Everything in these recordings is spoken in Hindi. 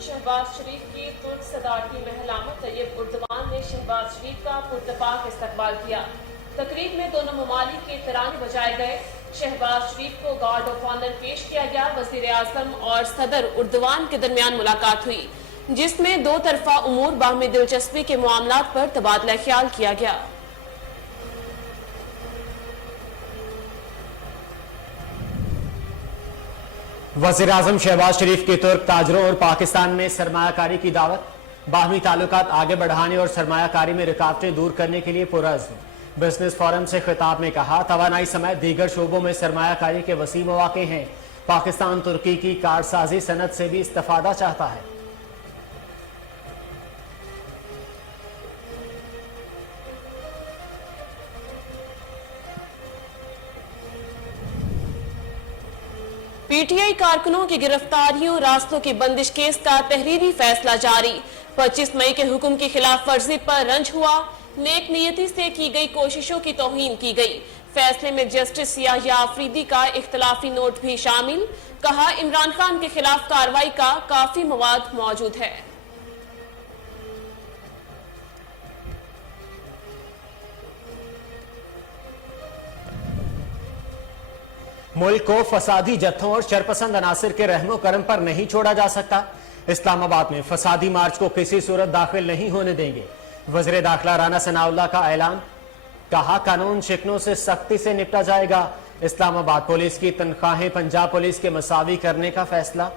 शहबाज शरीफ की तुर्क सदारती महल आमद तैयब उर्दवान ने शहबाज शरीफ का पुरतपाक इस्तकबाल किया। तकरीब में दोनों ममालिक के तराने बजाए गए। शहबाज शरीफ को गार्ड ऑफ ऑनर पेश किया गया। वजीर आजम और सदर उर्दवान के दरमियान मुलाकात हुई, जिसमें दो तरफा उमूर बाहमी दिलचस्पी के मामलात पर तबादला ख्याल किया गया। वज़ीर आज़म शहबाज शरीफ की तुर्क ताजरों और पाकिस्तान में सरमायाकारी की दावत। बाहमी ताल्लुकात आगे बढ़ाने और सरमायाकारी में रुकावटें दूर करने के लिए पुरअज़्म। बिजनेस फोरम से खिताब में कहा, तवानाई समेत दीगर शोबों में सरमायाकारी के वसी मौके हैं। पाकिस्तान तुर्की की कारसाजी सनत से भी इस्तिफादा चाहता है। पीटीआई कारकुनों की गिरफ्तारियों, रास्तों की बंदिश केस का तहरीरी फैसला जारी। 25 मई के हुक्म की खिलाफ वर्जी पर रंज हुआ। नेक नियति से की गई कोशिशों की तौहीन की गई। फैसले में जस्टिस याहिया आफरीदी का इख्तलाफी नोट भी शामिल। कहा, इमरान खान के खिलाफ कार्रवाई का काफी मवाद मौजूद है। मुल्क को फसादी जत्थों और शरपसंद अनासिर के रहमो करम पर नहीं छोड़ा जा सकता। इस्लामाबाद में फसादी मार्च को किसी सूरत दाखिल नहीं होने देंगे। वज़ीर दाखिला राना सनाउल्लाह का ऐलान। कहा, कानून शिकनों से सख्ती से निपटा जाएगा। इस्लामाबाद पुलिस की तनख्वाहें पंजाब पुलिस के मसावी करने का फैसला।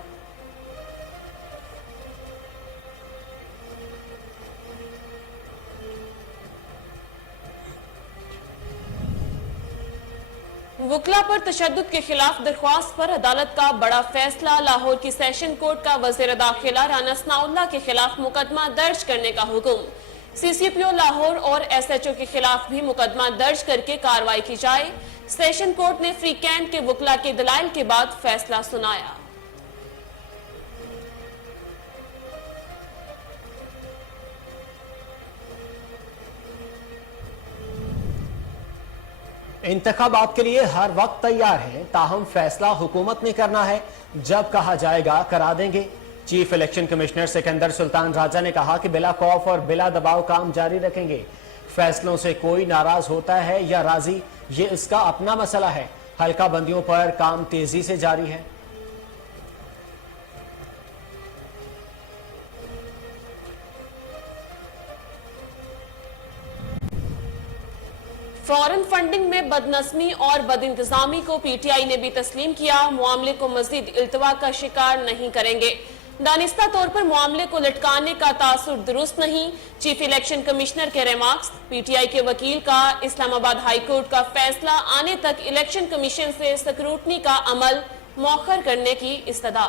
वकला पर तशद्दुद के खिलाफ दरख्वास्त पर अदालत का बड़ा फैसला। लाहौर की सेशन कोर्ट का वज़ीर दाखिला राना सनाउल्लाह के खिलाफ मुकदमा दर्ज करने का हुक्म। सीसीपीओ लाहौर और एसएचओ के खिलाफ भी मुकदमा दर्ज करके कार्रवाई की जाए। सेशन कोर्ट ने फ्री कैंट के वकला के दलाइल के बाद फैसला सुनाया। इंतखाबात के लिए हर वक्त तैयार हैं, ताहम फैसला हुकूमत ने करना है। जब कहा जाएगा करा देंगे। Chief election commissioner Sikandar Sultan Raja ने कहा कि बिला खौफ और बिला दबाव काम जारी रखेंगे। फैसलों से कोई नाराज होता है या राजी, ये इसका अपना मसला है। हल्का बंदियों पर काम तेजी से जारी है। फॉरेन फंडिंग में बदनस्मी और बदइंतजामी को पीटीआई ने भी तस्लीम किया। मामले को मजीद इल्तवा का शिकार नहीं करेंगे। दानिस्ता तौर पर मामले को लटकाने का तासुर दुरुस्त नहीं। चीफ इलेक्शन कमिश्नर के रिमार्क्स। पीटीआई के वकील का इस्लामाबाद हाई कोर्ट का फैसला आने तक इलेक्शन कमीशन से स्क्रूटनी का अमल मौखर करने की इस्तदा।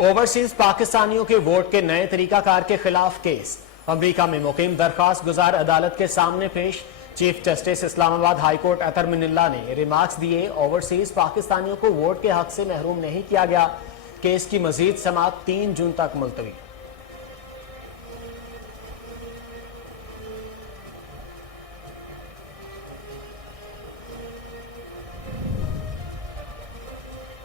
ओवरसीज पाकिस्तानियों के वोट के नए तरीकाकार के खिलाफ केस। अमेरिका में मुकीम दरखास्त गुजार अदालत के सामने पेश। Chief justice Islamabad high court Athar Minallah ने रिमार्क्स दिए। ओवरसीज पाकिस्तानियों को वोट के हक से महरूम नहीं किया गया। केस की मजीद समाअत 3 जून तक मुलतवी।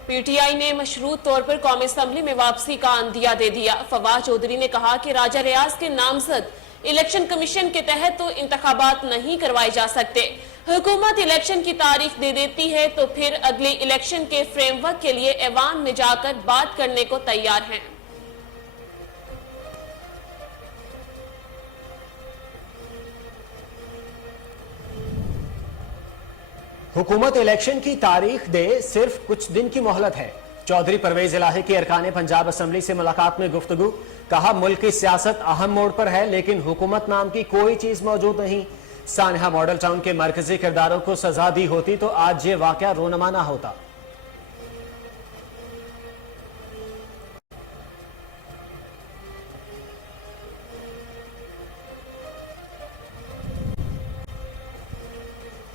पीटीआई ने मशरूत तौर पर कौमी असम्बली में वापसी का अंदिया दे दिया। फवाद चौधरी ने कहा कि राजा रियाज के नामजद इलेक्शन कमीशन के तहत तो इंतखाबात नहीं करवाए जा सकते। हुकूमत इलेक्शन की तारीख दे देती है तो फिर अगले इलेक्शन के फ्रेमवर्क के लिए ऐवान में जाकर बात करने को तैयार हैं। हुकूमत इलेक्शन की तारीख दे, सिर्फ कुछ दिन की मोहलत है। चौधरी परवेज इलाही की अरकान पंजाब असम्बली से मुलाकात में गुफ्तगू। कहा, मुल्क की सियासत अहम मोड़ पर है लेकिन हुकूमत नाम की कोई चीज मौजूद नहीं। सानहा मॉडल टाउन के मरकजी किरदारों को सजा दी होती तो आज ये वाकया रोनमा ना होता।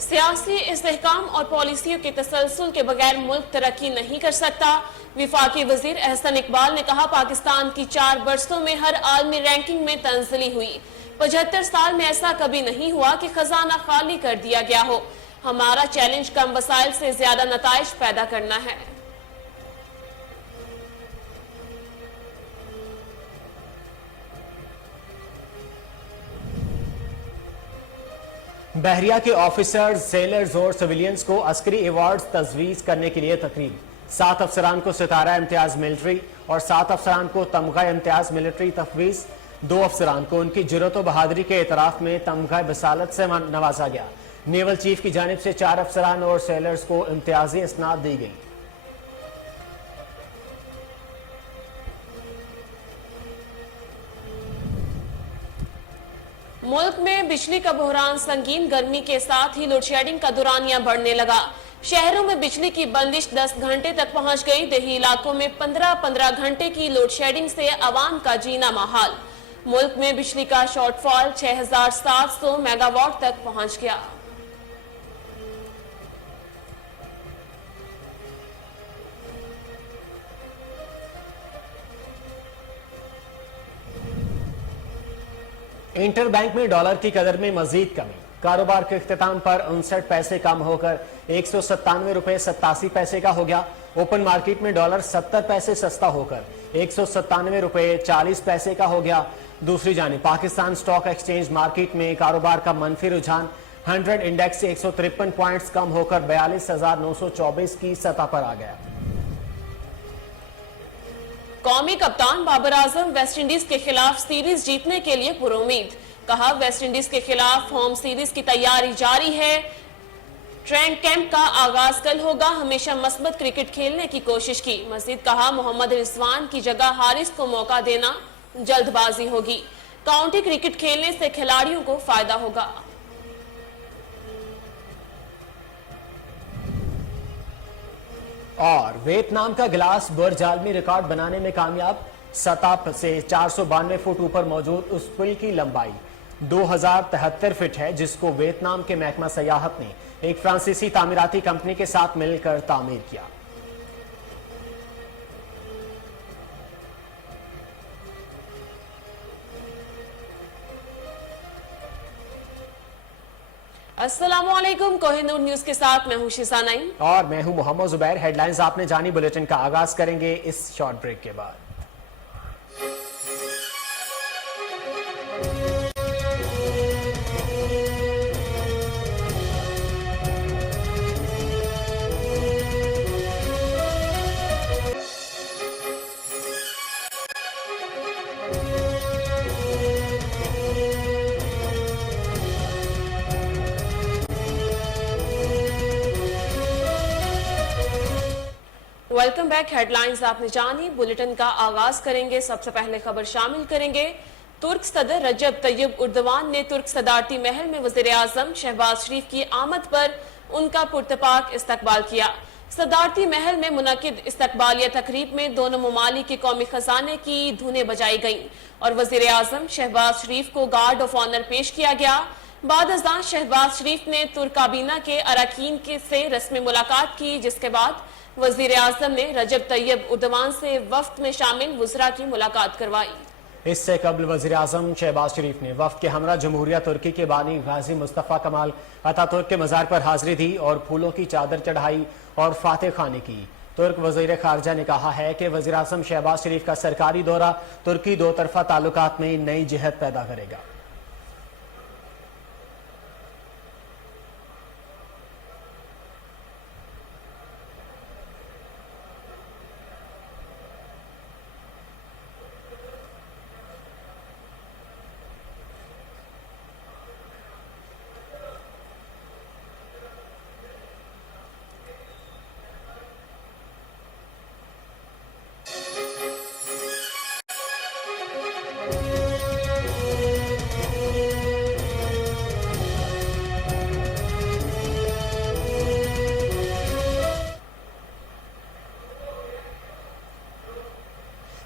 सियासी इस्तेहकाम और पॉलिसियों के तसलसल के बगैर मुल्क तरक्की नहीं कर सकता। विफाकी वजीर एहसन इकबाल ने कहा, पाकिस्तान की 4 बरसों में हर आलमी रैंकिंग में तंजली हुई। 75 साल में ऐसा कभी नहीं हुआ कि खजाना खाली कर दिया गया हो। हमारा चैलेंज कम वसाइल से ज्यादा नताइज पैदा करना है। बहरिया के ऑफिसर्स, सेलर्स और सिविलियंस को अस्करी अवार्ड्स तजवीज करने के लिए तकरीब। 7 अफसरान को सितारा इम्तियाज मिलिट्री और 7 अफसरान को तमगा इम्तियाज मिलिट्री तफवीज। 2 अफसरान को उनकी जुर्रत और बहादुरी के एतराफ में तमगा बसालत से नवाजा गया। नेवल चीफ की जानिब से 4 अफसरान और सेलर्स को इम्तियाजी इसनाद दी गई। मुल्क में बिजली का बहरान संगीन, गर्मी के साथ ही लोडशेडिंग का दुरानिया बढ़ने लगा। शहरों में बिजली की बंदिश 10 घंटे तक पहुंच गई। देही इलाकों में 15-15 घंटे की लोडशेडिंग से आवाम का जीना महाल। मुल्क में बिजली का शॉर्टफॉल 6700 मेगावाट तक पहुंच गया। इंटर बैंक में डॉलर की कदर में मजीद कमी। कारोबार के इख्तिताम पर 59 पैसे कम होकर 197 रुपए 87 पैसे का हो गया। ओपन मार्केट में डॉलर 70 पैसे सस्ता होकर 197 रुपए 40 पैसे का हो गया। दूसरी जानिब पाकिस्तान स्टॉक एक्सचेंज मार्केट में कारोबार का मनफी रुझान 100 इंडेक्स से 153 पॉइंट्स कम होकर 42,924 की सतह पर आ गया। कौमी कप्तान बाबर आजम वेस्टइंडीज के खिलाफ सीरीज जीतने के लिए पुरुमीद। कहा, वेस्टइंडीज के खिलाफ होम सीरीज की तैयारी जारी है। ट्रेंड कैंप का आगाज कल होगा। हमेशा मस्बत क्रिकेट खेलने की कोशिश की। मजीद कहा, मोहम्मद रिजवान की जगह हारिस को मौका देना जल्दबाजी होगी। काउंटी क्रिकेट खेलने से खिलाड़ियों को फायदा होगा। और वियतनाम का गिलास बर्ज आलमी रिकॉर्ड बनाने में कामयाब। सतह से 492 फुट ऊपर मौजूद उस पुल की लंबाई 2073 फीट है, जिसको वियतनाम के महकमा सयाहत ने एक फ्रांसीसी तामीराती कंपनी के साथ मिलकर तामीर किया। अस्सलामुअलैकुम, कोहिनूर न्यूज के साथ मैं हूं शिसा नईम और मैं हूं मोहम्मद जुबैर। हेडलाइंस आपने जानी। बुलेटिन का आगाज करेंगे इस शॉर्ट ब्रेक के बाद। Welcome back. हेडलाइंस आपने जानी। बुलेटिन का आगाज करेंगे। सबसे पहले खबर शामिल करेंगे। तुर्क सदर रजब तैयब उर्दवान ने तुर्क सदारती महल में वजीर आजम शहबाज शरीफ की आमद पर उनका पुरतपाक इस्तकबाल किया। सदारती महल में मुनक्किद इस्तकबालिया तकरीब में दोनों ममालिक के कौमी खजाने की धुनें बजाई गईं और वजीर आजम शहबाज शरीफ को गार्ड ऑफ ऑनर पेश किया गया। बाद अज़ां शहबाज शरीफ ने तुर्क काबीना के अरकान से रस्मी मुलाकात की, जिसके बाद वजीर आजम ने रजब तैयब उर्दवान से वफ्द में शामिल वज़रा की मुलाकात करवाई। इससे कबल वजीर आजम शहबाज शरीफ ने वफ्द के हमरा जमहूरिया तुर्की के बानी गाजी मुस्तफ़ा कमाल अतातुर्क के मज़ार पर हाजिरी दी और फूलों की चादर चढ़ाई और फातह खानी की। तुर्क वज़ीर ख़ारजा ने कहा है कि वज़ीर आज़म शहबाज शरीफ का सरकारी दौरा तुर्की दो तरफा ताल्लुकात में नई जहत पैदा करेगा।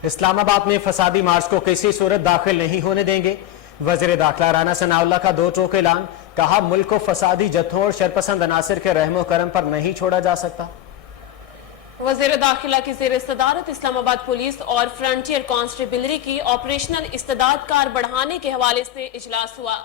इस्लामाबाद में फसादी मार्च को किसी सूरत दाखिल नहीं होने देंगे। वजीर दाखिला राना सनाउल्लाह का दो टोक ऐलान। कहा, मुल्क को फसादी जत्थों और शरपसंद अनासिर के रहमो करम पर नहीं छोड़ा जा सकता। वजीर दाखिला की ज़ेर सदारत इस्लामाबाद पुलिस और फ्रंटियर कांस्टेबलरी की ऑपरेशनल इस्तेदाद कार बढ़ाने के हवाले से इजलास हुआ।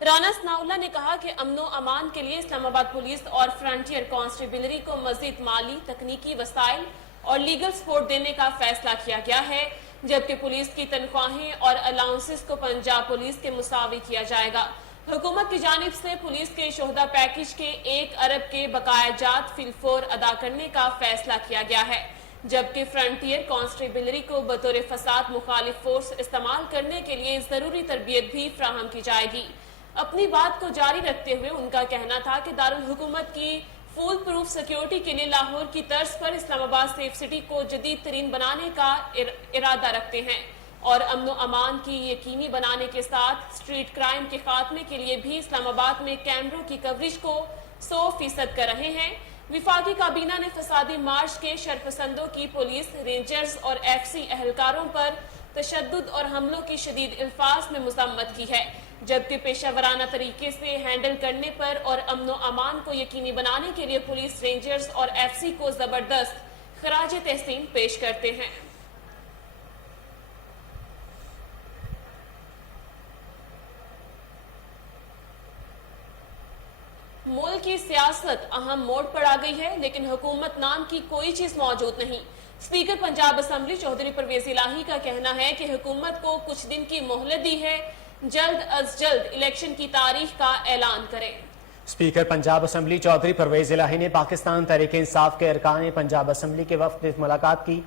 राना सनाउल्लाह ने कहा कि अमनो अमान के लिए इस्लामाबाद पुलिस और फ्रंटियर कांस्टेबलरी को मजीद माली, तकनीकी वसाइल और लीगल सपोर्ट देने का फैसला किया गया है, जबकि पुलिस की तनख्वाहें और अलाउंसेस को पंजाब पुलिस के मुसावी किया जाएगा। हुकूमत की जानिब से पुलिस के शोहदा पैकेज के 1 अरब के बकाया जात फिलफोर अदा करने का फैसला किया गया है, जबकि फ्रंटियर कांस्टेबलरी को बतौर फसाद मुखालिफ फोर्स इस्तेमाल करने के लिए जरूरी तरबियत भी फ्राहम की जाएगी। अपनी बात को जारी रखते हुए उनका कहना था कि दारुल हुकूमत की फुल प्रूफ सिक्योरिटी के लिए लाहौर की तर्ज पर इस्लामाबाद सेफ सिटी को जदीद तरीन बनाने का इरादा रखते हैं और अमन अमान की यकीनी बनाने के साथ स्ट्रीट क्राइम के खात्मे के लिए भी इस्लामाबाद में कैमरों की कवरेज को 100% कर रहे हैं। विफाकी काबीना ने फसादी मार्च के शरपसंदों की पुलिस, रेंजर्स और FC एहलकारों पर तशद्दुद और हमलों की शदीद अल्फाज में मजम्मत की है, जबकि पेशावराना तरीके से हैंडल करने पर और अमन अमान को यकीनी बनाने के लिए पुलिस, रेंजर्स और FC को जबरदस्त खराज तहसीन पेश करते हैं। मुल्क की सियासत अहम मोड़ पर आ गई है, लेकिन हुकूमत नाम की कोई चीज मौजूद नहीं। स्पीकर पंजाब असम्बली चौधरी परवेज इलाही का कहना है कि हुकूमत को कुछ दिन की मोहलत दी है, जल्द अज जल्द इलेक्शन की तारीख का ऐलान करें। स्पीकर पंजाब असम्बली चौधरी परवेज इलाही ने पाकिस्तान तहरीक इंसाफ के अरकान पंजाब असम्बली के वफद से मुलाकात की।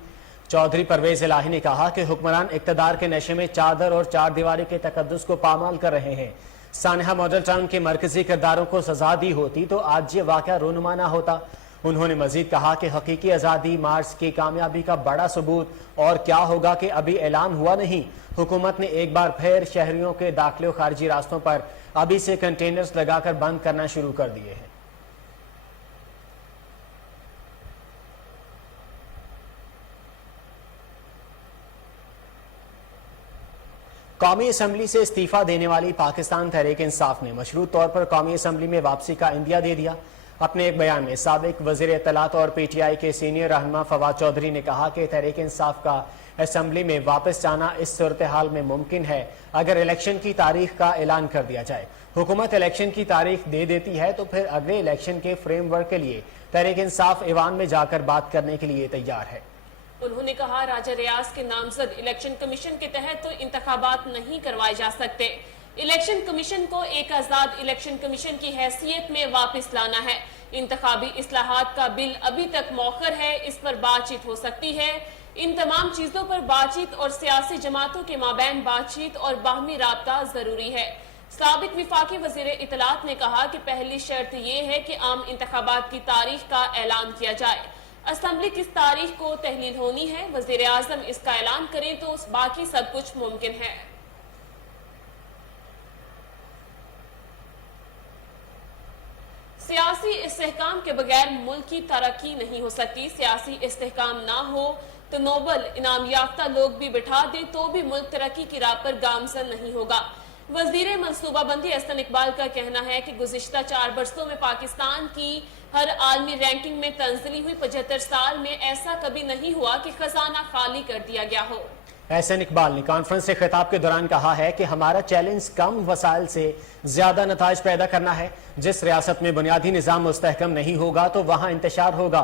चौधरी परवेज इलाही ने कहा कि हुक्मरान इक़्तिदार के नशे में चादर और चार दीवारी के तकद्दुस को पामाल कर रहे हैं। सानहा मॉडल टाउन के मरकजी किरदारों को सजा दी होती तो आज ये वाक़या रोनुमा ना होता। उन्होंने मजीद कहा कि हकीकी आज़ादी मार्च की कामयाबी का बड़ा सबूत और क्या होगा कि अभी ऐलान हुआ नहीं। हुकूमत ने एक बार फिर शहरियों के दाखिले और खारजी रास्तों पर अभी से कंटेनर्स लगाकर बंद करना शुरू कर दिए हैं। कौमी असम्बली से इस्तीफा देने वाली पाकिस्तान तहरीक इंसाफ ने मशरूत तौर पर कौमी असम्बली में वापसी का इंदिया दे दिया। अपने एक बयान में साबिक वज़ीर इत्तलात और PTI के सीनियर रहनुमा फवाद चौधरी ने कहा कि तहरीक इंसाफ का असम्बली में वापस जाना इस सूरत हाल में मुमकिन है अगर इलेक्शन की तारीख का ऐलान कर दिया जाए। हुकूमत इलेक्शन की तारीख दे देती है तो फिर अगले इलेक्शन के फ्रेमवर्क के लिए तहरीक इंसाफ ईवान में जाकर बात करने के लिए तैयार है। उन्होंने कहा, राजा रियाज के नामजद इलेक्शन कमीशन के तहत तो इंतखाबात नहीं करवाए जा सकते। इलेक्शन कमीशन को एक आजाद इलेक्शन कमीशन की हैसियत में वापस लाना है। इंतखाबी इस्लाहात का बिल अभी तक मौखर है, इस पर बातचीत हो सकती है। इन तमाम चीजों पर बातचीत और सियासी जमातों के माबैन बातचीत और बाहमी राबता जरूरी है। साबिक विफाकी वजीर इत्तलात ने कहा कि पहली शर्त यह है कि आम इंतखाबात की तारीख का ऐलान किया जाए। असम्बली किस तारीख को तहलील होनी है, वजीर आजम इसका ऐलान करें तो बाकी सब कुछ मुमकिन है। सियासी इस्तेहकाम के बगैर मुल्क की तरक्की नहीं हो सकती। सियासी इस्तेहकाम ना हो तो नोबल इनाम याफ्ता लोग भी बिठा दे तो भी मुल्क तरक्की की राह पर गामजन नहीं होगा। वजीर मनसूबाबंदी अहसन इकबाल का कहना है कि गुज़िश्ता 4 बरसों में पाकिस्तान की हर आलमी रैंकिंग में तंजली हुई 75 साल में ऐसा कभी नहीं हुआ कि खजाना खाली कर दिया गया हो। अहसन इकबाल ने कॉन्फ्रेंस से खिताब के दौरान कहा है कि हमारा चैलेंज कम वसाइल से ज्यादा नताज पैदा करना है। जिस रियासत में बुनियादी निजाम मुस्तहकम नहीं होगा तो वहां इंतशार होगा।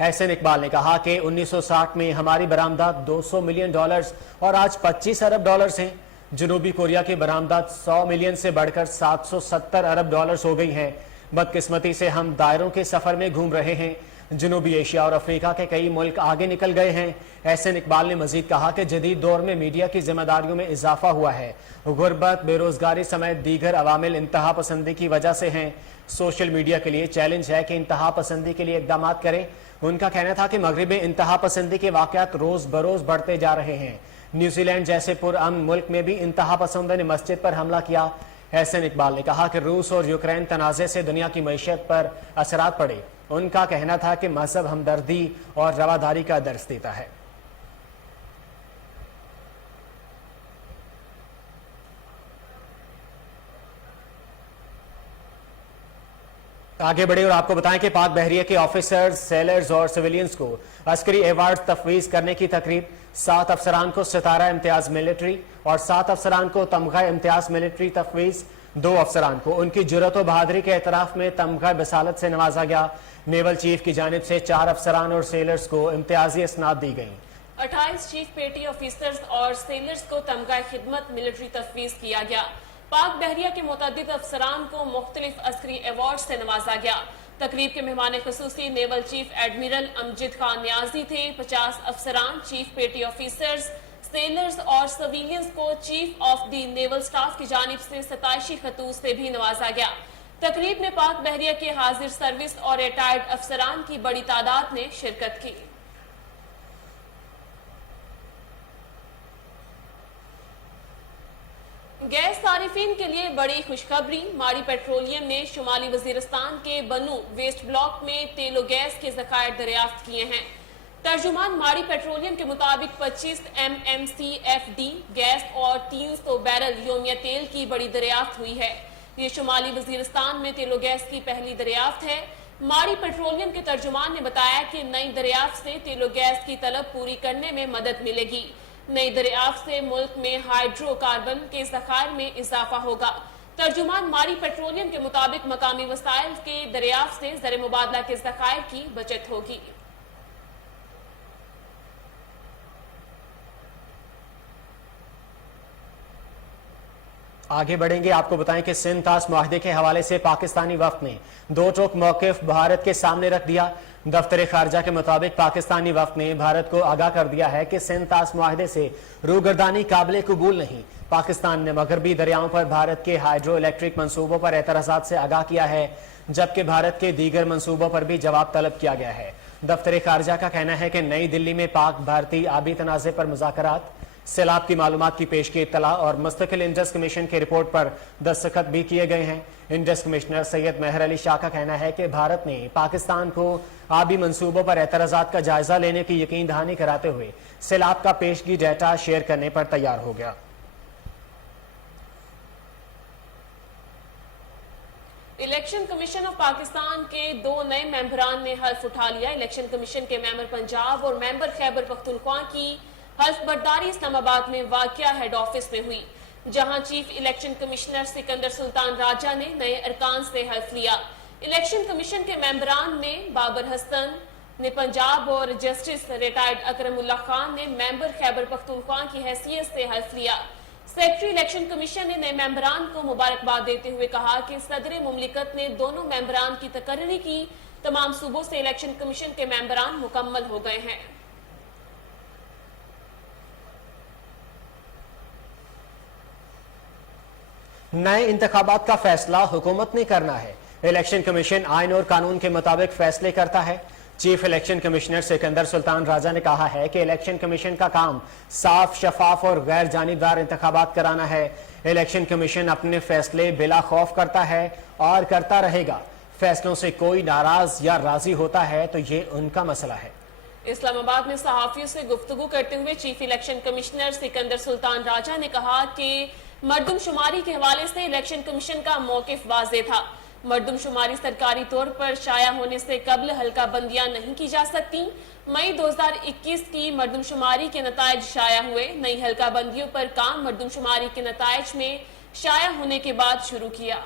अहसन इकबाल ने कहा कि 1960 में हमारी बरामदात $200 मिलियन और आज $25 अरब हैं। जनूबी कोरिया की बरामदात 100 मिलियन से बढ़कर $770 अरब हो गई हैं। बदकिस्मती से हम दायरों के सफर में घूम रहे हैं। जनूबी एशिया और अफ्रीका के कई मुल्क आगे निकल गए हैं। अहसन इकबाल ने मजीद कहा कि जदीद दौर में मीडिया की जिम्मेदारियों में इजाफा हुआ है। गुर्बत, बेरोजगारी समेत दीगर अवामिल इंतहा पसंदी की वजह से हैं। सोशल मीडिया के लिए चैलेंज है कि इंतहा पसंदी के लिए इकदाम करें। उनका कहना था कि मगरिब में इंतहा पसंदी के वाकयात रोज बरोज बढ़ते जा रहे हैं। न्यूजीलैंड जैसे पुरअमन मुल्क में भी इंतहा पसंदों ने मस्जिद पर हमला किया। अहसन इकबाल ने कहा कि रूस और यूक्रेन तनाज़े से दुनिया की मईशत पर असरात पड़े। उनका कहना था कि मजहब हमदर्दी और रवादारी का दर्स देता है। आगे बढ़े और आपको बताएं कि पाक बहरिया के ऑफिसर्स, सेलर्स और सिविलियंस को अस्करी अवार्ड तफवीज करने की तकरीब। 7 अफसरान को सितारा इम्तियाज मिलिट्री और 7 अफसरान को तमगा इम्तियाज मिलिट्री तफवीज। दो अफसरान को उनकी जुर्रत और बहादुरी के एतराफ में तमगा बसालत से नवाजा गया। नेवल चीफ की जानिब से 4 अफसरान और सेलर्स को इम्तियाजी इसनाद दी गई। 28 चीफ पेटी ऑफिसर्स और सेलर्स को तमगा खिदमत मिलिट्री तफवीज किया गया। पाक बहरिया के मुतअद्दिद अफसरान को मुख्तलिफ अस्करी अवार्ड से नवाजा गया। तकरीब के मेहमान खुसूसी naval chief admiral Amjad Khan Niazi थे। 50 अफसरान, चीफ पेटी ऑफिसर्स, सेलर्स और सिविलियंस को chief of the naval staff की जानिब से 27 खतूत से भी नवाजा गया। तकरीब में पाक बहरिया के हाजिर सर्विस और रिटायर्ड अफसरान की बड़ी तादाद ने शिरकत की। गैस सारिफिन के लिए बड़ी खुशखबरी। माड़ी पेट्रोलियम ने शुमाली वजीरिस्तान के बनू वेस्ट ब्लॉक में तेल और गैस के ज़खायर दरियाफ्त किए हैं। तर्जुमान माड़ी पेट्रोलियम के मुताबिक 25 MMCFD गैस और 300 बैरल योमिया तेल की बड़ी दरियाफ्त हुई है। ये शुमाली वजीरिस्तान में तेल और गैस की पहली दरियाफ्त है। माड़ी पेट्रोलियम के तर्जुमान ने बताया कि नई दरियाफ्त से तेल और गैस की तलब पूरी करने में मदद मिलेगी। नई दरियाफ्त से मुल्क में हाइड्रोकार्बन के ज़खायर में इजाफा होगा। तर्जुमान माड़ी पेट्रोलियम के मुताबिक मकामी वसाइल के दरियाफ्त से ज़र मुबादला के ज़खायर की बचत होगी। आगे बढ़ेंगे, आपको बताएं कि सिंध तास मुआहदे के हवाले से पाकिस्तानी वफ्द ने 2 टोक मौक़िफ़ भारत के सामने रख दिया। दफ्तर खारजा के मुताबिक पाकिस्तानी वफ्द ने भारत को आगाह कर दिया है कि सिंध तास मुआहदे से रूगर्दानी काबिल कबूल नहीं। पाकिस्तान ने मगरबी दरियाओं पर भारत के हाइड्रो इलेक्ट्रिक मनसूबों पर एतराज़ात से आगाह किया है, जबकि भारत के दीगर मनसूबों पर भी जवाब तलब किया गया है। दफ्तर खारजा का कहना है कि नई दिल्ली में पाक भारतीय आबी तनाज़े पर मुज़ाकरात, सैलाब की मालूमात की पेश की इत्तला और मुस्तकिल इंडस कमीशन की रिपोर्ट पर दस्तखत भी किए गए हैं। इंडस कमिश्नर सैयद मेहर अली शाह का कहना है कि भारत ने पाकिस्तान को आबी मंसूबों पर एतराज़ात का जायजा लेने की यकीन दहानी कराते हुए सैलाब का पेशगी डेटा शेयर करने पर तैयार हो गया। इलेक्शन कमीशन ऑफ पाकिस्तान के 2 नए मेंबरान ने हल्फ उठा लिया। इलेक्शन कमीशन के मेंबर पंजाब और मेंबर खैबर पख्तूनख्वा की हल्फ बर्दारी इस्लामाबाद में वाक़िया हेड ऑफिस में हुई, जहां chief election commissioner Sikandar Sultan Raja ने नए अरकान से हल्फ लिया। इलेक्शन कमीशन के मेंबरान में बाबर हसन ने पंजाब और जस्टिस रिटायर्ड अकरमुल्ला खान ने मेंबर खैबर पख्तूनख्वा की हैसियत से हल्फ लिया। सेक्रेटरी इलेक्शन कमीशन ने नए मेंबरान को मुबारकबाद देते हुए कहा कि सदर मुमलिकत ने दोनों मेंबरान की तकर्री की। तमाम सूबों से इलेक्शन कमीशन के मेंबरान मुकम्मल हो गए हैं। नए इंतखाबात का फैसला हुकूमत ने करना है। इलेक्शन कमीशन आइन और कानून के मुताबिक फैसले करता है। Chief election commissioner Sikandar Sultan Raja ने कहा है कि इलेक्शन कमीशन का काम साफ, शफाफ और गैर जानिबदार इंतखाबात कराना है। इलेक्शन कमीशन अपने फैसले बिला खौफ करता है और करता रहेगा। फैसलों से कोई नाराज या राजी होता है तो ये उनका मसला है। इस्लामाबाद में सहाफियों से गुफ्तगू करते हुए chief election commissioner Sikandar Sultan Raja ने कहा कि मर्दमशुमारी के हवाले से इलेक्शन कमीशन का मौकिफ वाज़ेह था। मर्दमशुमारी सरकारी तौर पर शाया होने से कबल हल्का बंदियां नहीं की जा सकती। मई 2021 की मर्दमशुमारी के नतायज शाया हुए। नई हल्का बंदियों पर काम मर्दमशुमारी के नतायज में शाया होने के बाद शुरू किया।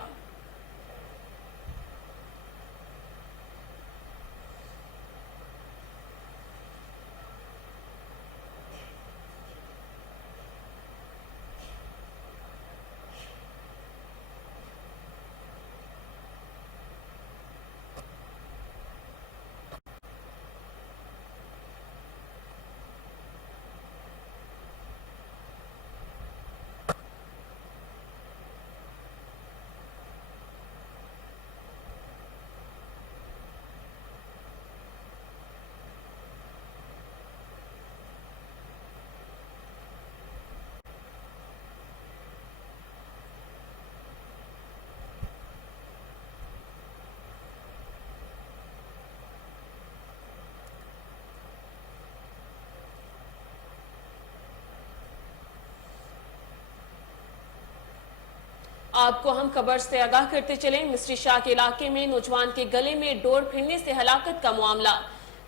आपको हम खबर से आगाह करते चले। मिस्री शाह के इलाके में नौजवान के गले में डोर भिड़ने से हलाकत का मामला।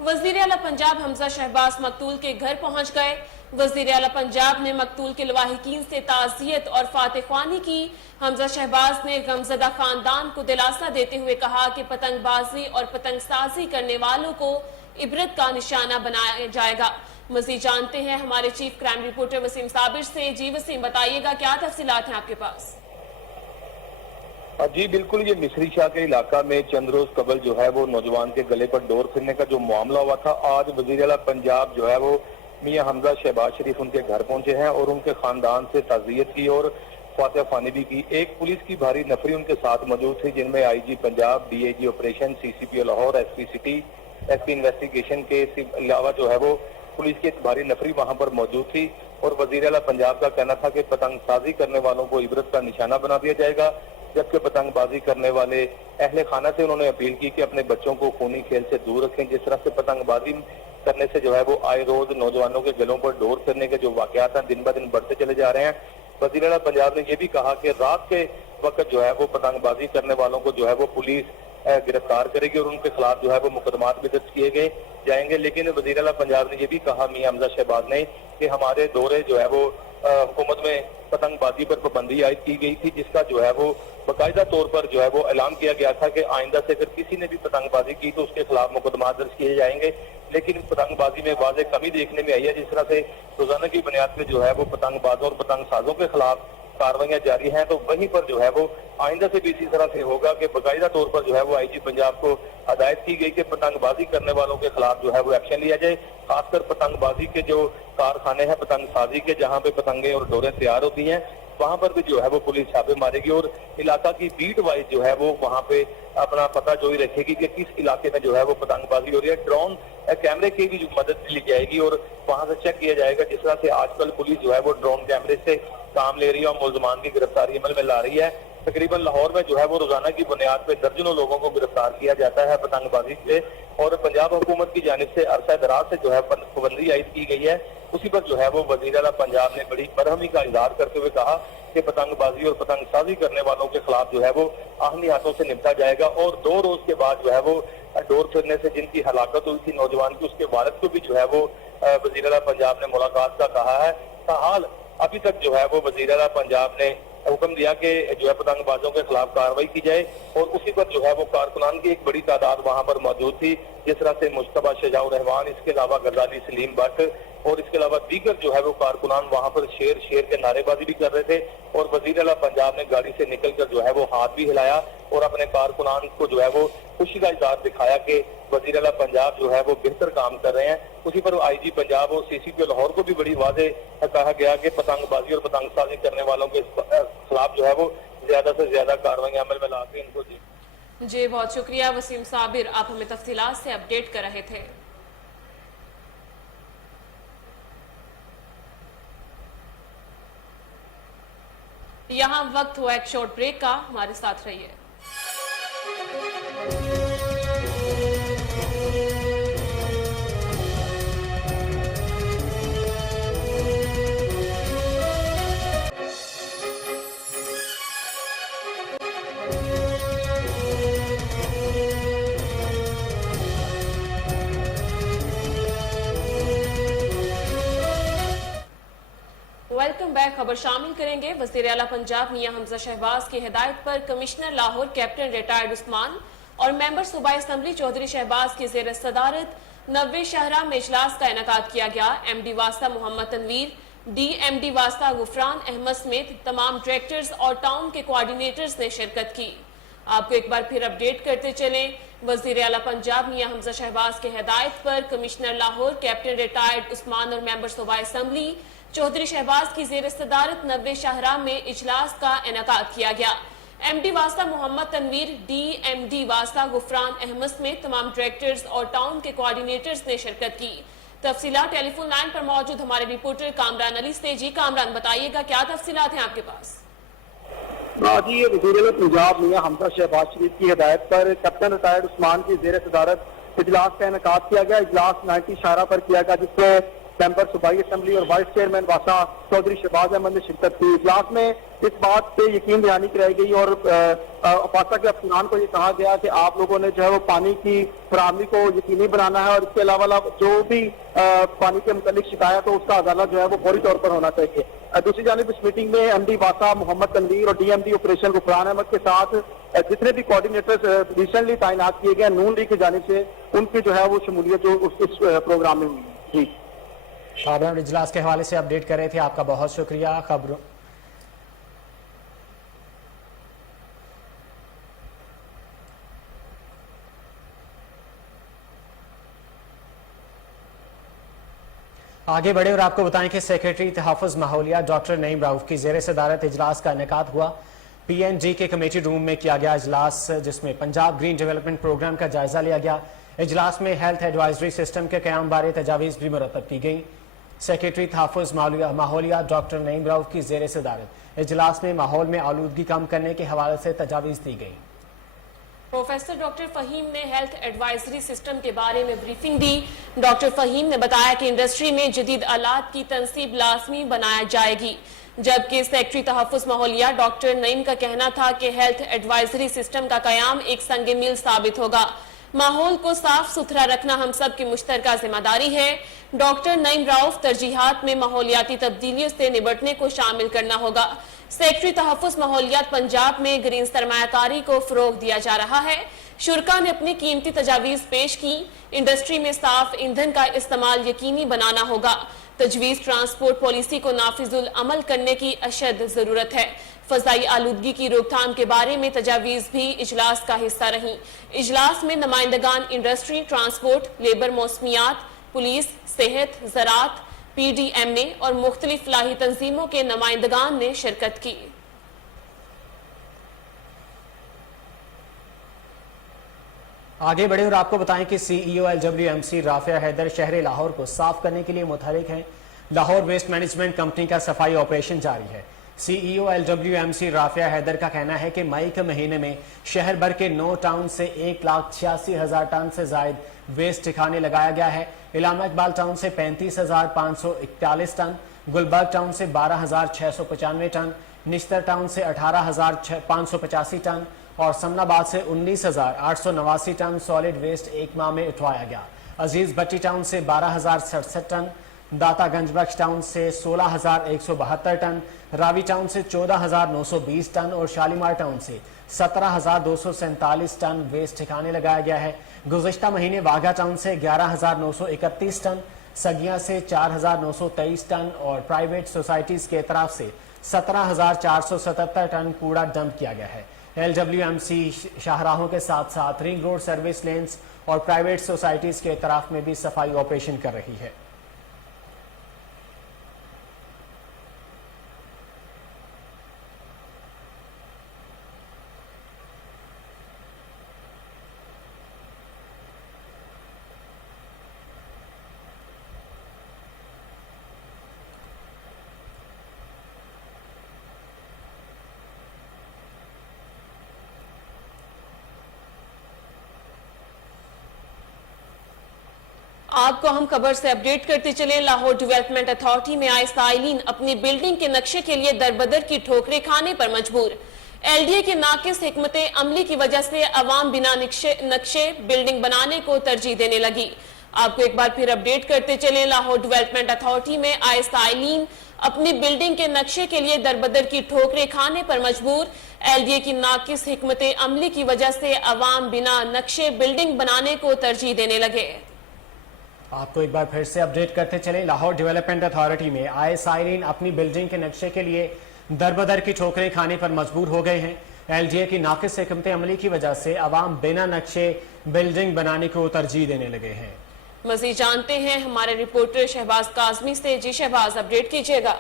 वजीर आला पंजाब हमजा शहबाज मकतूल के घर पहुंच गए। वजीर आला पंजाब ने मकतूल के लवाहिकीन से ताज़ियत और फातिख्वानी की। हमजा शहबाज ने गमजदा खानदान को दिलासा देते हुए कहा कि पतंगबाजी और पतंगसाजी करने वालों को इबरत का निशाना बनाया जाएगा। मजीद जानते हैं हमारे chief crime reporter Wasim Sabir से। जी वसीम, बताइएगा क्या तफसीलात हैं आपके पास? जी बिल्कुल, ये मिस्री शाह के इलाका में चंद रोज कबल जो है वो नौजवान के गले पर डोर फिरने का जो मामला हुआ था, आज वजीर आला पंजाब जो है वो मियां हमजा शहबाज शरीफ उनके घर पहुंचे हैं और उनके खानदान से ताज़ियत की और फातिहा ख्वानी भी की। एक पुलिस की भारी नफरी उनके साथ मौजूद थी, जिनमें IG Punjab, DIG operation, CCP Lahore, SP city, SP investigation के अलावा जो है वो पुलिस की एक भारी नफरी वहां पर मौजूद थी। और वजीर आला पंजाब का कहना था कि पतंगसाजी करने वालों को इबरत का निशाना बना दिया जाएगा, जबकि पतंगबाजी करने वाले अहले खाना से उन्होंने अपील की कि अपने बच्चों को खूनी खेल से दूर रखें। जिस तरह से पतंगबाजी करने से जो है वो आए रोज नौजवानों के गलों पर डोर फिरने के जो वाकयात हैं दिन ब दिन बढ़ते चले जा रहे हैं। वज़ीर आला पंजाब ने यह भी कहा कि रात के वक्त जो है वो पतंगबाजी करने वालों को जो है वो पुलिस गिरफ्तार करेगी और उनके खिलाफ जो है वो मुकदमात भी दर्ज किए गए जाएंगे। लेकिन वज़ीर आला पंजाब ने यह भी कहा मियां हमजा शहबाज ने कि हमारे दौरे जो है वो हुकूमत में पतंगबाजी पर पाबंदी आयद की गई थी, जिसका जो है वो बाकायदा तौर पर जो है वो ऐलान किया गया था कि आइंदा से अगर किसी ने भी पतंगबाजी की तो उसके खिलाफ मुकदमा दर्ज किए जाएंगे। लेकिन पतंगबाजी में वाज़े कमी देखने में आई है। जिस तरह से रोजाना की बुनियाद पे जो है वो पतंगबाजों और पतंगसाजों के खिलाफ कार्रवाइयां जारी हैं, तो वहीं पर जो है वो आइंदा से भी इसी तरह से होगा कि बाकायदा तौर पर जो है वो IG पंजाब को हदायत की गई कि पतंगबाजी करने वालों के खिलाफ जो है वो एक्शन लिया जाए। खासकर पतंगबाजी के जो कारखाने हैं पतंगसाजी के, जहाँ पे पतंगे और डोरें तैयार होती हैं, वहां पर भी जो है वो पुलिस छापे मारेगी और इलाका की बीट वाइज जो है वो वहां पे अपना पता जो ही रखेगी कि किस इलाके में जो है वो पतंगबाजी हो रही है। ड्रोन कैमरे की भी मदद ली जाएगी और वहां से चेक किया जाएगा। जिस तरह से आजकल पुलिस जो है वो ड्रोन कैमरे से काम ले रही है और मुल्जमान की गिरफ्तारी अमल में ला रही है। तकरीबन लाहौर में जो है वो रोजाना की बुनियाद पे दर्जनों लोगों को गिरफ्तार किया जाता है पतंगबाजी से। और पंजाब हुकूमत की जानिब से अरसा दराज से जो है पाबंदी आयद की गई है, उसी पर जो है वो वज़ीर आला पंजाब ने बड़ी बरहमी का इजहार करते हुए कहा कि पतंगबाजी और पतंगसाजी करने वालों के खिलाफ जो है वो आहनी हाथों से निपटा जाएगा। और 2 रोज के बाद जो है वो डोर फिरने से जिनकी हलाकत हुई थी नौजवान की, उसके वालिद को भी जो है वो वज़ीर आला पंजाब ने मुलाकात का कहा है। ताहाल अभी तक जो है वो वज़ीर आला पंजाब ने हुक्म दिया कि जो है पतंगबाजों के खिलाफ कार्रवाई की जाए और उसी पर जो है वो कारकुनान की एक बड़ी तादाद वहां पर मौजूद थी, जिस तरह से मुश्तबा शजाउर रहमान, इसके अलावा गजाली सलीम भट्ट और इसके अलावा दीगर जो है वो कारकुनान वहां पर शेर शेर के नारेबाजी भी कर रहे थे। और वज़ीर आला पंजाब ने गाड़ी से निकलकर जो है वो हाथ भी हिलाया और अपने कारकुनान को जो है वो खुशी का इजहार दिखाया कि वज़ीर आला पंजाब जो है वो बेहतर काम कर रहे हैं। उसी पर IG पंजाब और CCP लाहौर को भी बड़ी वाज़े कहा गया कि पतंगबाजी और पतंगसाजी करने वालों के खिलाफ जो है वो ज्यादा से ज्यादा कार्रवाई अमल में लाके इनको जी बहुत शुक्रिया वसीम साबिर, आप हमें तफसीलात से अपडेट कर रहे थे। यहाँ वक्त हुआ एक शॉर्ट ब्रेक का, हमारे साथ रहिए। Welcome back. खबर शामिल करेंगे। वज़ीर आला पंजाब मियां हमजा शहबाज की हिदायत पर commissioner Lahore captain retired Usman और मेंबर सूबाई असम्बली चौधरी शहबाज की ज़ेर सदारत 90 शहरा में इजलास का इनेकाद किया गया। MD वास्ता मोहम्मद तनवीर, DMD वास्ता गुफरान अहमद समेत तमाम डायरेक्टर्स और टाउन के कोऑर्डिनेटर्स ने शिरकत की। आपको एक बार फिर अपडेट करते चलें। वज़ीर आला पंजाब मियां हमजा शहबाज की हिदायत पर commissioner Lahore captain retired Usman और मेंबर सूबाई असम्बली चौधरी शहबाज की ज़ेर सदारत 90 शाहरा में इजलास का इनेकाद किया गया। MD वास्ता मोहम्मद तनवीर, DMD वास्ता गुफरान अहमद में तमाम डायरेक्टर्स और टाउन के कोऑर्डिनेटर्स ने शिरकत की। तफसीलात टेलीफोन लाइन पर मौजूद हमारे रिपोर्टर कामरान अली से। जी कामरान, बताइएगा क्या तफसीलात हैं आपके पास? जी वज़ीर आला पंजाब मियां हमजा शहबाज शरीफ की हिदायत पर कैप्टन रिटायर्ड उस्मान की ज़ेर सदारत इजलास का इनेकाद किया गया। इजलास 90 शाहरा पर किया गया, जिसमें मेंबर सूबाई असेंबली और वाइस चेयरमैन वासा चौधरी शहबाज अहमद ने शिरकत की। इजलास में इस बात पे यकीन दहानी कराई गई और वासा के अफसरान को ये कहा गया कि आप लोगों ने जो है वो पानी की फराहमी को यकीनी बनाना है और इसके अलावा जो भी पानी के मुतालिक शिकायत हो उसका अदाला जो है वो फौरी तौर पर होना चाहिए। दूसरी जानिब इस मीटिंग में एमडी वासा मोहम्मद तनवीर और डीएमडी ऑपरेशन गुफरान अहमद के साथ जितने भी कोऑर्डिनेटर्स रिसेंटली तैनात किए गए नून लीग की जानिब से उनकी जो है वो शमूलियत जो इस प्रोग्राम में हुई है। जी शाबान इजलास के हवाले से अपडेट कर रहे थे, आपका बहुत शुक्रिया। खबरों आगे बढ़े और आपको बताएं कि सेक्रेटरी तहफ़्फ़ुज़ माहौलिया डॉक्टर नईम राउफ की ज़ेर सदारत इजलास का इनेकाद हुआ। PNG के कमेटी रूम में किया गया इजलास, जिसमें पंजाब ग्रीन डेवलपमेंट प्रोग्राम का जायजा लिया गया। इजलास में हेल्थ एडवाइजरी सिस्टम के क़याम बारे तजावीज़ भी मुरतब की गई। सेक्रेटरी तहफ़्फ़ुज़ माहौलिया डॉक्टर नईम राउफ की ज़ेर सदारत इजलास में माहौल में आलूदगी कम करने के हवाले से तजावीज़ दी गई। प्रोफेसर डॉक्टर फहीम ने हेल्थ एडवाइजरी सिस्टम के बारे में ब्रीफिंग दी। डॉक्टर फहीम ने बताया कि इंडस्ट्री में जदीद आलात की तनसीब लाजमी बनाया जाएगी, जबकि सेक्रेटरी तहफ़्फ़ुज़ माहौलिया डॉक्टर नईम का कहना था कि हेल्थ एडवाइजरी सिस्टम का कयाम एक संग मील साबित होगा। माहौल को साफ सुथरा रखना हम सब की मुश्तरका जिम्मेदारी है। डॉक्टर नईम राउफ तरजीहात में माहौलियाती तब्दीलियों से निपटने को शामिल करना होगा। सेक्रेटरी तहफ़्फ़ुज़ माहौलियात पंजाब में ग्रीन सरमायाकारी को फरोग दिया जा रहा है। शुरका ने अपनी कीमती तजावीज़ पेश की। इंडस्ट्री में साफ ईंधन का इस्तेमाल यकीनी बनाना होगा। तजवीज़ ट्रांसपोर्ट पॉलिसी को नाफिजुल अमल करने की अशद जरूरत है। फजाई आलूदगी की रोकथाम के बारे में तजावीज़ भी इजलास का हिस्सा रही। इजलास में नुमाइंदगान इंडस्ट्री, ट्रांसपोर्ट, लेबर, मौसमियात, पुलिस, सेहत, ज़राअत, PDMA और मुख्तलिफ फलाही तंजीमों के नुमाइंदगान ने शिरकत की। आगे बढ़े और आपको बताएं कि CEO LWMC राफिया हैदर शहर लाहौर को साफ करने के लिए मुतहरिक हैं। लाहौर वेस्ट मैनेजमेंट कंपनी का सफाई ऑपरेशन जारी है। CEO LWMC राफिया हैदर का कहना है कि मई के महीने में शहर भर के 9 टाउन से 1,86,000 टन से जायद वेस्ट ठिकाने लगाया गया है। इलामा इकबाल टाउन से 35,541 टन, गुलबर्ग टाउन से 12,695 टन, निश्तर टाउन से 18,585 टन और समनाबाद से 19,889 टन सॉलिड वेस्ट एक माह में उठवाया गया। अजीज भट्टी टाउन से 12,067 टन, दातागंज बख्श टाउन से 16,172 टन, रावी टाउन से 14,920 टन और शालीमार टाउन से 17,247 टन वेस्ट ठिकाने लगाया गया है। गुज़श्ता महीने वाघा टाउन से 11,931 टन, सगिया से 4,923 टन और प्राइवेट सोसाइटीज के तरफ से 17,477 टन कूड़ा डंप किया गया है। LWMC शाहराहों के साथ साथ रिंग रोड सर्विस लेन्स और प्राइवेट सोसाइटीज के तरफ में भी सफाई ऑपरेशन कर रही है। आपको हम खबर से अपडेट करते चले। लाहौर डेवलपमेंट अथॉरिटी में आए साइलिन अपनी बिल्डिंग के नक्शे के लिए दरबदर की ठोकरें खाने पर मजबूर। LDA के नाकिस हिकमत अमली की वजह से अवाम बिना नक्शे बिल्डिंग बनाने को तरजीह देने लगी। आपको एक बार फिर अपडेट करते चले। लाहौर डेवलपमेंट अथॉरिटी में आए साइलिन अपनी बिल्डिंग के नक्शे के लिए दरबदर की ठोकरें खाने पर मजबूर। LDA की नाकिस हिकमत अमली की वजह से अवाम बिना नक्शे बिल्डिंग बनाने को तरजीह देने लगे। आपको एक बार फिर से अपडेट करते चले। लाहौर डेवलपमेंट अथॉरिटी में आए साइलिन अपनी बिल्डिंग के नक्शे के लिए दरबदर की ठोकरें खाने पर मजबूर हो गए हैं। LDA की नाकिस हिकमत अमली की वजह से अवाम बिना नक्शे बिल्डिंग बनाने को तरजीह देने लगे हैं। मजीद जानते हैं हमारे रिपोर्टर शहबाज काजमी से। जी शहबाज, अपडेट कीजिएगा।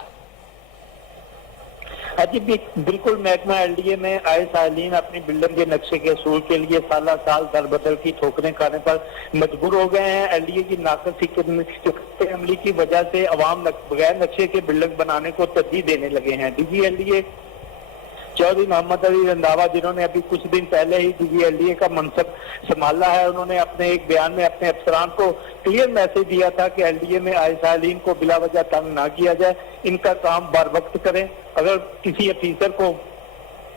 जी बिल्कुल, महकमा LDA में आए साइलिन अपनी बिल्डिंग के नक्शे के असूल के लिए साल दर बदल की ठोकरें खाने पर मजबूर हो गए हैं। LDA की नाकिस हिकमत अमली की वजह से अवाम बगैर नक्शे के बिल्डिंग बनाने को तरजीह देने लगे हैं। DG LDA चौधरी मोहम्मद अली रंधावा, जिन्होंने अभी कुछ दिन पहले ही DGLDA का मनसब संभाला है, उन्होंने अपने एक बयान में अपने अफसरान को क्लियर मैसेज दिया था कि LDA में आए सालीन को बिला वजह तंग ना किया जाए, इनका काम बर वक्त करें। अगर किसी अफीसर को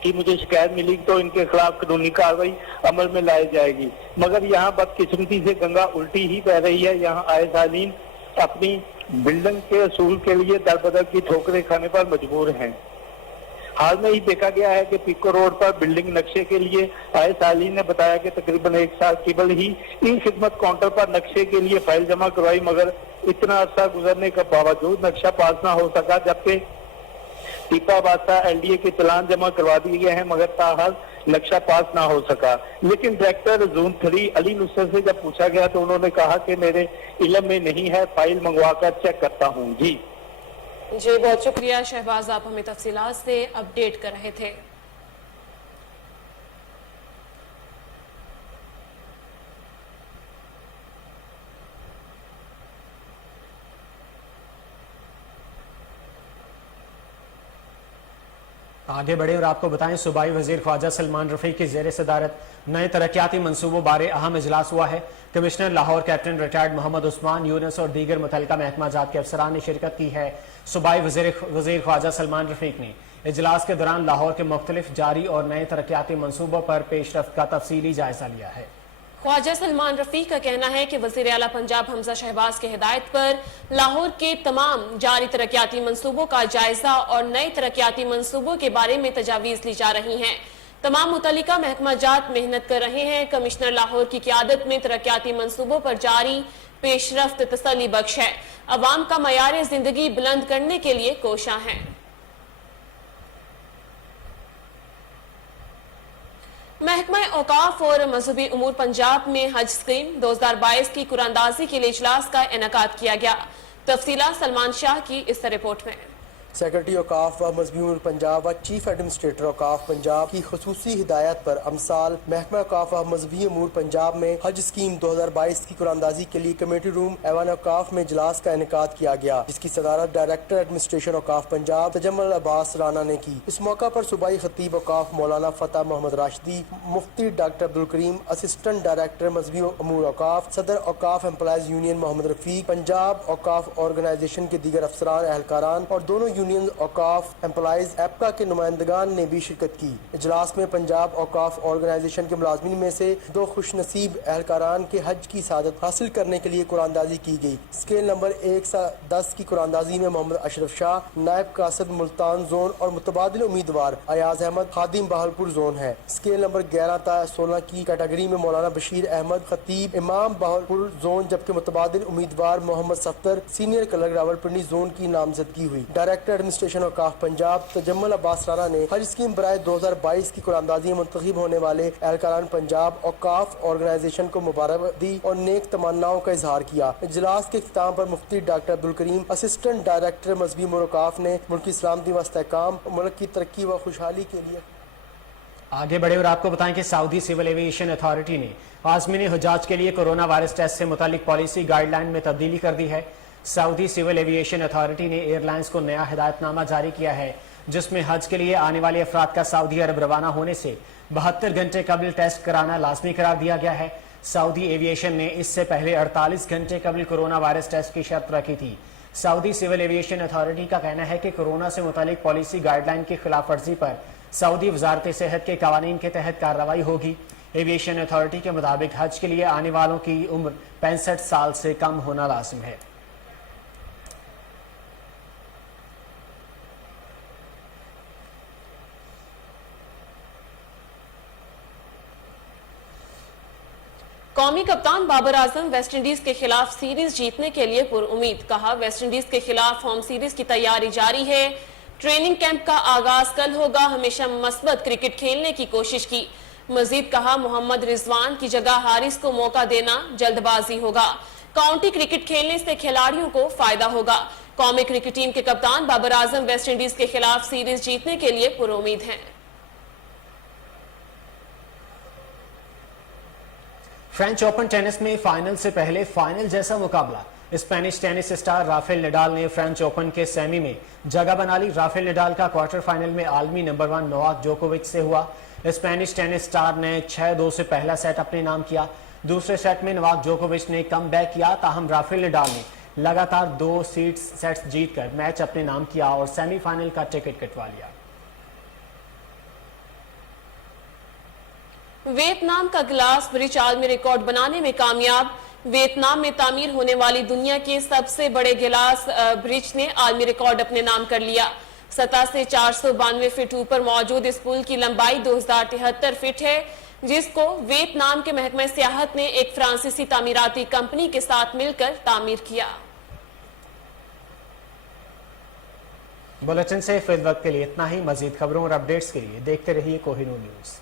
कि मुझे शिकायत मिली तो इनके खिलाफ कानूनी कार्रवाई अमल में लाई जाएगी। मगर यहाँ बदकिस्मती से गंगा उल्टी ही बह रही है। यहाँ आए सालीन अपनी बिल्डिंग के असूल के लिए दरबदर की ठोकरें खाने पर मजबूर हैं। हाल में ही देखा गया है कि पीको रोड पर बिल्डिंग नक्शे के लिए आए सालीन ने बताया कि तकरीबन 1 साल केवल ही ई खिदमत काउंटर पर नक्शे के लिए फाइल जमा करवाई, मगर इतना अरसा गुजरने के बावजूद नक्शा पास ना हो सका। जबकि टीपा बादशाह LDA के चलान जमा करवा दिए गए हैं, मगर ताहाल नक्शा पास ना हो सका। लेकिन डायरेक्टर जोन 3 अली नुसरत से जब पूछा गया तो उन्होंने कहा कि मेरे इल्म में नहीं है, फाइल मंगवाकर चेक करता हूँ। जी बहुत शुक्रिया शहबाज, आप हमें तफसीलात से अपडेट कर रहे थे। आगे बढ़े और आपको बताएं, सूबाई वजीर ख्वाजा सलमान रफी की जेर सदारत नए तरक्याती मंसूबों बारे अहम इजलास हुआ है। Commissioner Lahore captain retired Mohammad Usman Yunus और दीगर मुतल्लिका महकमा जात के अफसरान ने शिरकत की है। सूबाई वजीर ख्वाजा सलमान रफीक ने इजलास के दौरान लाहौर के मुख्तलिफ जारी और नए तरक्याती मंसूबों पर पेशरफ्त का तफसीली जायजा लिया है। ख्वाजा सलमान रफी का कहना है कि वजीर आला पंजाब हमजा शहबाज की हिदायत पर लाहौर के तमाम जारी तरक्याती मंसूबों का जायजा और नए तरक्याती मंसूबों के बारे में तजावीज ली जा रही हैं। तमाम मुतल्लिका महकमा जात मेहनत कर रहे हैं। कमिश्नर लाहौर की क़यादत में तरक्याती मंसूबों पर जारी पेशरफ्त तसल्ली बख्श है। अवाम का मयार जिंदगी बुलंद करने के लिए कोशां हैं। महकमा औकाफ और मजहबी उमूर पंजाब में हज स्कीम 2022 की कुरानंदाजी के लिए इजलास का इनेकाद किया गया। तफसीला सलमान शाह की इस रिपोर्ट में। सेक्रेटरी औकाफ व मजहबी उमूर पंजाब व चीफ एडमिनिस्ट्रेटर औकाफ पंजाब की खुसूसी हिदायत पर अमसाल महकमा औकाफ व मजहबी उमूर पंजाब में हज स्कीम 2022 की कुरानंदाजी के लिए कमेटी रूम ऐवान औकाफ में इजलास का इनेकाद किया गया, जिसकी सदारत डायरेक्टर एडमिनिस्ट्रेशन औकाफ पंजाब तजम्मुल अब्बास राना ने की। इस मौका पर सूबाई खतीब औकाफ मौलाना फतेह मोहम्मद राशिदी, मुफ्ती doctor Abdul Karim, assistant director मजहबी उमूर औकाफ, सदर औकाफ एम्प्लॉयज यूनियन मोहम्मद रफीक, पंजाब औकाफ ऑर्गेनाइजेशन के दीगर अफसरान एहलकारान और दोनों यूनियन औकाफ एम्प्लॉयज एप्का के नुमाइंदगान ने भी शिरकत की। इजलास में पंजाब औकाफ ऑर्गेनाइजेशन के मुलाजमीन में से 2 खुशनसीब एहलकारान के हज की सादत हासिल करने के लिए कुरानंदाजी की गई। स्केल नंबर 1 से 10 की कुरानंदाजी में मोहम्मद अशरफ शाह नायब कासिद मुल्तान जोन और मुतबादिल उम्मीदवार अयाज अहमद खादिम बहालपुर जोन है। स्केल नंबर 11 से 16 की कैटेगरी में मौलाना बशीर अहमद खतीब इमाम बहालपुर जोन, जबकि मुतबादिल उम्मीदवार मोहम्मद सफ्तर सीनियर कलर रावलपिंडी जोन की नामजदगी हुई। डायरेक्टर एडमिनिस्ट्रेशन औकाफ पंजाब तजम्मुल अब्बास राना ने हज स्कीम बराए 2022 की कुरानंदाजी में मुंतखब होने वाले एहलकारान पंजाब औकाफ ऑर्गेनाइजेशन को मुबारक दी और नेक तमन्नाओं का इजहार किया। इजलास के इख्तिताम पर मुफ्ती doctor Abdul Karim, assistant director मजहबी उमूर औकाफ ने मुल्क की सलामती व इस्तेहकाम, मुल्क की तरक्की व खुशहाली के लिए। आगे बढ़े और आपको बताएं कि सऊदी सिविल एविएशन अथॉरिटी ने आज़मीन हुज्जाज के लिए कोरोना वायरस टेस्ट से मुतालिक पॉलिसी गाइडलाइन में तब्दीली कर दी है। सऊदी सिविल एविएशन अथॉरिटी ने एयरलाइंस को नया हिदायतनामा जारी किया है, जिसमें हज के लिए आने वाले अफराद का सऊदी अरब रवाना होने से 72 घंटे कबल टेस्ट कराना लाजमी करार दिया गया है। सऊदी एविएशन ने इससे पहले 48 घंटे कबल कोरोना वायरस टेस्ट की शर्त रखी थी। सऊदी सिविल एविएशन अथॉरिटी का कहना है कि कोरोना से मुतालिक पॉलिसी गाइडलाइन की खिलाफ वर्जी पर सऊदी वजारत सेहत के कवानीन के तहत कार्रवाई होगी। एविएशन अथॉरिटी के मुताबिक हज के लिए आने वालों की उम्र 65 साल से कम होना लाजिम है। कौमी कप्तान बाबर आजम वेस्टइंडीज के खिलाफ सीरीज जीतने के लिए पुरुम्मीद। कहा, वेस्टइंडीज के खिलाफ होम सीरीज की तैयारी जारी है। ट्रेनिंग कैंप का आगाज कल होगा। हमेशा मस्बत क्रिकेट खेलने की कोशिश की। मजीद कहा, मोहम्मद रिजवान की जगह हारिस को मौका देना जल्दबाजी होगा। काउंटी क्रिकेट खेलने से खिलाड़ियों को फायदा होगा। कौमी क्रिकेट टीम के कप्तान बाबर आजम वेस्टइंडीज के खिलाफ सीरीज जीतने के लिए पुरुम्मीद हैं। फ्रेंच ओपन टेनिस में फाइनल से पहले फाइनल जैसा मुकाबला Spanish tennis star Rafael Nadal ने फ्रेंच ओपन के सेमी में जगह बना ली। राफेल नडाल का क्वार्टर फाइनल में आलमी नंबर 1 नोवाक जोकोविच से हुआ। स्पेनिश टेनिस स्टार ने 6-2 से पहला सेट अपने नाम किया। दूसरे सेट में नोवाक जोकोविच ने कमबैक किया, ताहम राफेल नडाल ने लगातार 2 सेट्स जीतकर मैच अपने नाम किया और सेमीफाइनल का टिकट कटवा लिया। वियतनाम का ग्लास ब्रिज आलमी रिकॉर्ड बनाने में कामयाब। वियतनाम में तामीर होने वाली दुनिया के सबसे बड़े गिलास ब्रिज ने आलमी रिकॉर्ड अपने नाम कर लिया। सतह से 492 फीट ऊपर मौजूद इस पुल की लंबाई 2073 फीट है, जिसको वियतनाम के महकमे सियाहत ने एक फ्रांसीसी तामीराती कंपनी के साथ मिलकर तामीर किया। बुलेटिन से फिल वक्त के लिए इतना ही। मजीद खबरों और अपडेट्स के लिए देखते रहिए कोहिनूर न्यूज।